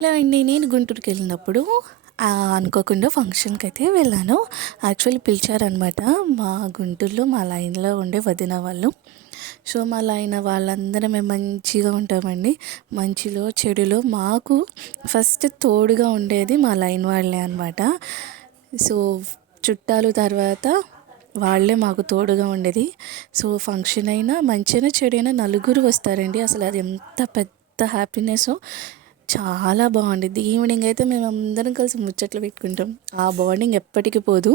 Hello అండి. నేను గుంటూరుకెళ్ళినప్పుడు అనుకోకుండా ఫంక్షన్‌కైతే వెళ్ళాను. యాక్చువల్లీ పిలిచారనమాట. మా గుంటూరులో మా లైన్‌లో ఉండే వదిన వాళ్ళు. సో, మా లైన్ వాళ్ళందరం మేము మంచిగా ఉంటామండి. మంచిలో, చెడులో మాకు ఫస్ట్ తోడుగా ఉండేది మా లైన్ వాళ్ళే అనమాట. సో, చుట్టాలు తర్వాత వాళ్ళే మాకు తోడుగా ఉండేది. సో, ఫంక్షన్ అయినా మంచైనా, చెడైనా నలుగురు వస్తారండి. అసలు అది ఎంత పెద్ద హ్యాపీనెస్సో చాలా బాగుండిద్ది. ఈవినింగ్ అయితే మేమందరం కలిసి ముచ్చట్లు పెట్టుకుంటాం. ఆ బాండింగ్ ఎప్పటికి పోదు.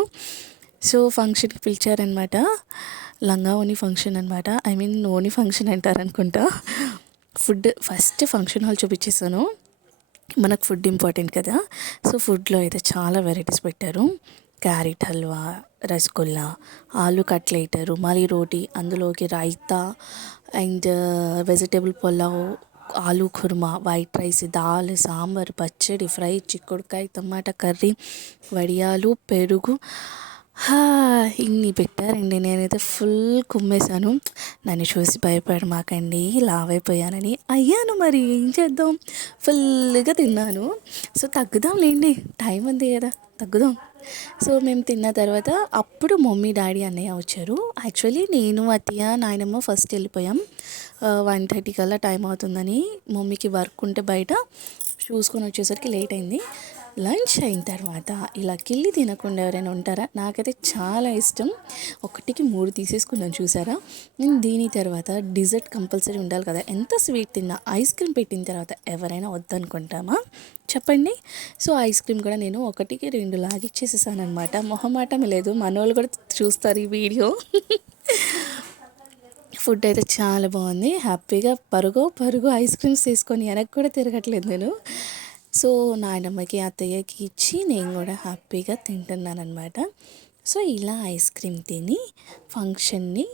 సో, ఫంక్షన్‌కి పిలిచారనమాట. లంగా ఓణి ఫంక్షన్ అనమాట. ఐ మీన్ ఓణి ఫంక్షన్ అంటారనుకుంటా. ఫస్ట్ ఫంక్షన్ హాల్ చూపించేసాను. మనకు ఫుడ్ ఇంపార్టెంట్ కదా! సో, ఫుడ్‌లో అయితే చాలా వెరైటీస్ పెట్టారు. క్యారెట్ హల్వా, రసగుల్లా, ఆలు కట్లెట్, రుమాలి రోటీ, అందులోకి రైతా అండ్ వెజిటబుల్ పులావ్, ఆలు కుర్మా, వైట్ రైస్, దాల్, సాంబార్, పచ్చడి, ఫ్రై, చిక్కుడుకాయ, టమాటా కర్రీ, వడియాలు, పెరుగు. ఇన్ని పెట్టారండి. నేనైతే ఫుల్ కుమ్మేశాను. నన్ను చూసి భయపడమాకండి లావైపోయానని. అయ్యాను మరి ఏం చేద్దాం. ఫుల్‌గా తిన్నాను. సో, తగ్గుదాంలేండి. టైం ఉంది కదా! తగ్గుదాం. సో, మేము తిన్న తర్వాత అప్పుడు మమ్మీ, డాడీ, అన్నయ్య వచ్చారు. యాక్చువల్లీ నేను, అత్తయ్య, నాయనమ్మ ఫస్ట్ వెళ్ళిపోయాం. 1:30 కల్లా టైం అవుతుందని మమ్మీకి వర్క్ ఉంటే బయట చూసుకొని వచ్చేసరికి లేట్ అయింది. లంచ్ అయిన తర్వాత ఇలా కిళ్ళి తినకుండా ఎవరైనా ఉంటారా? నాకైతే చాలా ఇష్టం. ఒకటికి 3 తీసేసుకున్నాను చూసారా? నేను దీని తర్వాత డిజర్ట్ కంపల్సరీ ఉండాలి కదా! ఎంత స్వీట్ తిన్నా ఐస్ క్రీమ్ పెట్టిన తర్వాత ఎవరైనా వద్దనుకుంటామా? చెప్పండి. సో, ఐస్ క్రీమ్ కూడా నేను 1కి 2 లాగిచ్చేసేసాననమాట. మొహమాటం లేదు. మనోళ్ళు కూడా చూస్తారు ఈ వీడియో. ఫుడ్ అయితే చాలా బాగుంది. హ్యాపీగా పరుగో పరుగు ఐస్ క్రీమ్స్ తీసుకొని వెనక్కి కూడా తిరగట్లేదు నేను. సో, నాయనమ్మకి, అత్తయ్యకి ఇచ్చి నేను కూడా హ్యాపీగా తింటున్నాననమాట. సో, ఇలా ఐస్ క్రీమ్ తిని ఫంక్షన్ని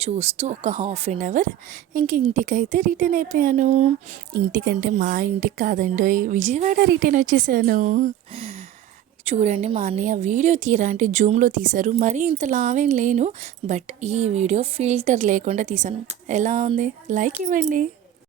చూస్తూ ఒక హాఫ్ అన్ అవర్ ఇంక ఇంటికైతే రిటర్న్ అయిపోయాను. ఇంటికంటే మా ఇంటికి కాదండోయ్, విజయవాడ రిటర్న్ వచ్చేసాను. చూడండి, మా అన్నయ్య వీడియో తీరా అంటే జూమ్లో తీశారు. మరీ ఇంత లావేం లేను, బట్ ఈ వీడియో ఫిల్టర్ లేకుండా తీశాను. ఎలా ఉంది? లైక్ ఇవ్వండి.